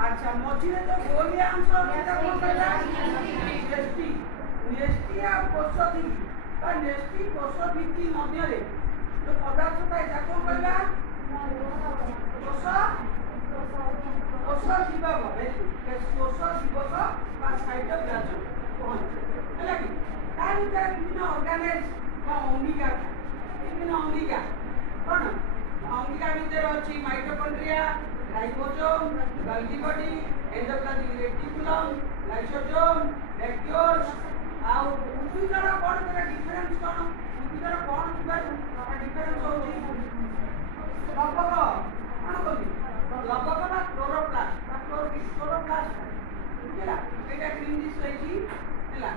अच्छा मझिरे जो गोलिया अंश एटा कोन कहला नेस्टी नेस्टी आ कोषोधी बा नेस्टी कोषोभित्ति मध्य रे जो पदार्थ था एटा कोन कहला कोष कोष जीवक कोष जीवक बा साइटोप्लाज्म कोन हैला कि तार भीतर विभिन्न ऑर्गेनेज बा अंगिका विभिन्न अंगिका कोन अंगिका भीतर अछि mitochondria ribosome Golgi body endoplasmic reticulum lysosome vacuoles आ उद्भिदर कोन तेरा डिफरेंस कोन उद्भिदर कोन किबार डिफरेंस होची लबक कोन बोली लबक बा क्लोरोप्लास्ट बा क्लोरोप्लास्ट बुझला एटा ग्रीन दिस होची हैला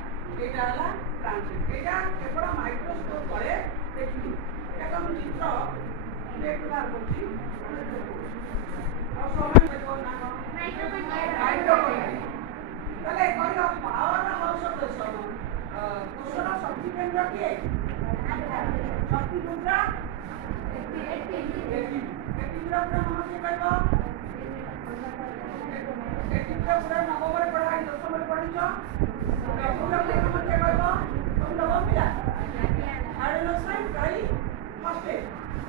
एटा हला ट्रांजिट एटा केवल माइक्रोस्कोप तळे देखि एटा हम चित्र देख बार होची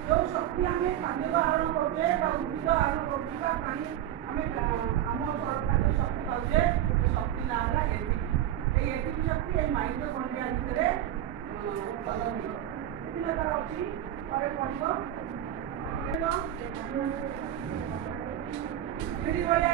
जो शक्ति आम खाद्य आहरण करुचे उद्भिद आहरण करुचे प्राणी आम खाद्य शक्ति पाचे शक्ति ना है एटीपी शक्ति ये माइटोकॉन्ड्रिया भितर उत्पादन हुए विभिन्न तार अच्छी पर पड़ो सीढ़ी भाया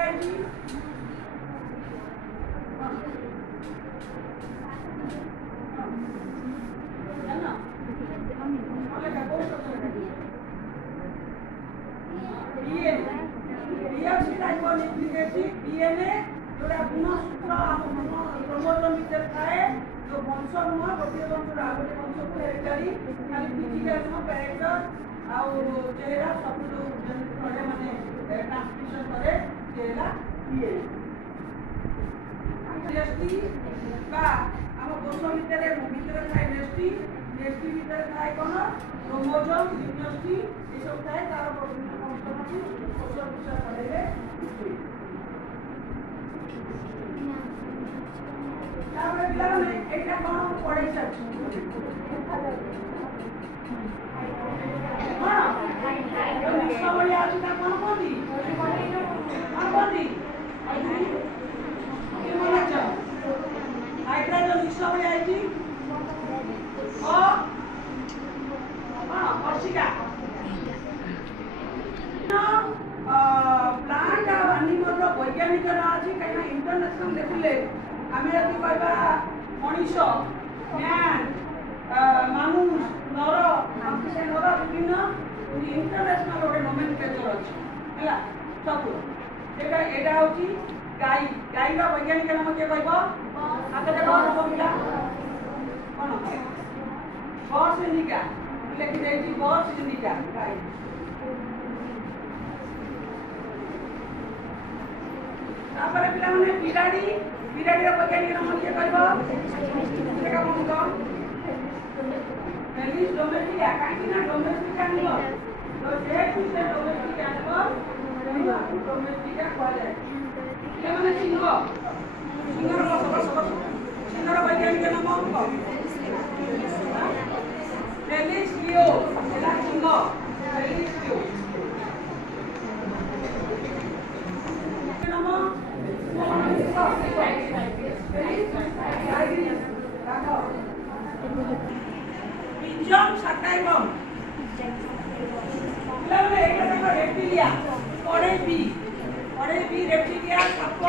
डीएनए जोड़ा गुणसूत्र क्रोमोसोम भीतर थाए जो वंश नुह गोटे वंश आगे वंश को हेरिटरी खाली फिजिकल नुह कैरेक्टर आउ चेहरा सब जो करे माने ट्रांसमिशन करे चेहरा डीएनए नेस्टी बा हम कोष भीतर थाए नेस्टी नेस्टी भीतर थाए कोन क्रोमोसोम न्यूक्लियस ये सब थाए तार विभिन्न फंक्शन अछि कोष विषय पढ़ेले এটা কোন পড়াইছে হ্যাঁ নিঃসময় আছে তা কোন কোনদি কি মনে আছে হাইড্রোজেন নিঃসময় আইছি ও হ্যাঁ কর্ষিকা প্লান্ট আর অ্যানিমল বৈজ্ঞানিক না আছে কাইনা ইন্টারন্যাশনাল লেভেলে আমি যদি কইবা মনিষ ম্যান মানুষ নর সে নর বিভিন্ন ইন্টারন্যাশনাল গোটে নোমেনক্লেচর আছে হলা সবু এটা হচ্ছে গাই গাইর বৈজ্ঞানিক নাম কে কইব আগে দেখো নব পিলা কোন বস ইন্ডিকা লেখি দেইছি বস ইন্ডিকা গাই তারপরে পিলা মানে বিড়াড়ি বিড়াড়ির বৈজ্ঞানিক নাম কি কইব এটা কোন কোন মেলিস ডোমেস্টিক কাইনা ডোমেস্টিক অ্যানিমাল তো যে কিসে ডোমেস্টিক অ্যানিমাল ডোমেস্টিক কয়া যায় এটা মানে সিংহ সিংহর বসবাস সিংহর বৈজ্ঞানিক নাম কোন মেলিস লিও এটা সিংহ মেলিস লিও পিজম সাকাইবম মানে এটা দেখো রেপ্টিলিয়া পড়ে বি রেপ্টিলিয়া সাপ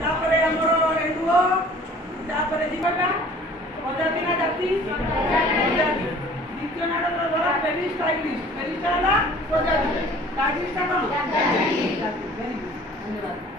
তারপরে আমার এন্ডুও তারপরে জীবটা প্রজাতি না জাতি প্রজাতি দ্বিতীয় নাটা ধরো পেরিস্টাইলিস পেরিস্টাইলা প্রজাতি ତା ଜିନିଷଟା କ'ଣ? ଭେରି ଗୁଡ୍, ଧନ୍ୟବାଦ।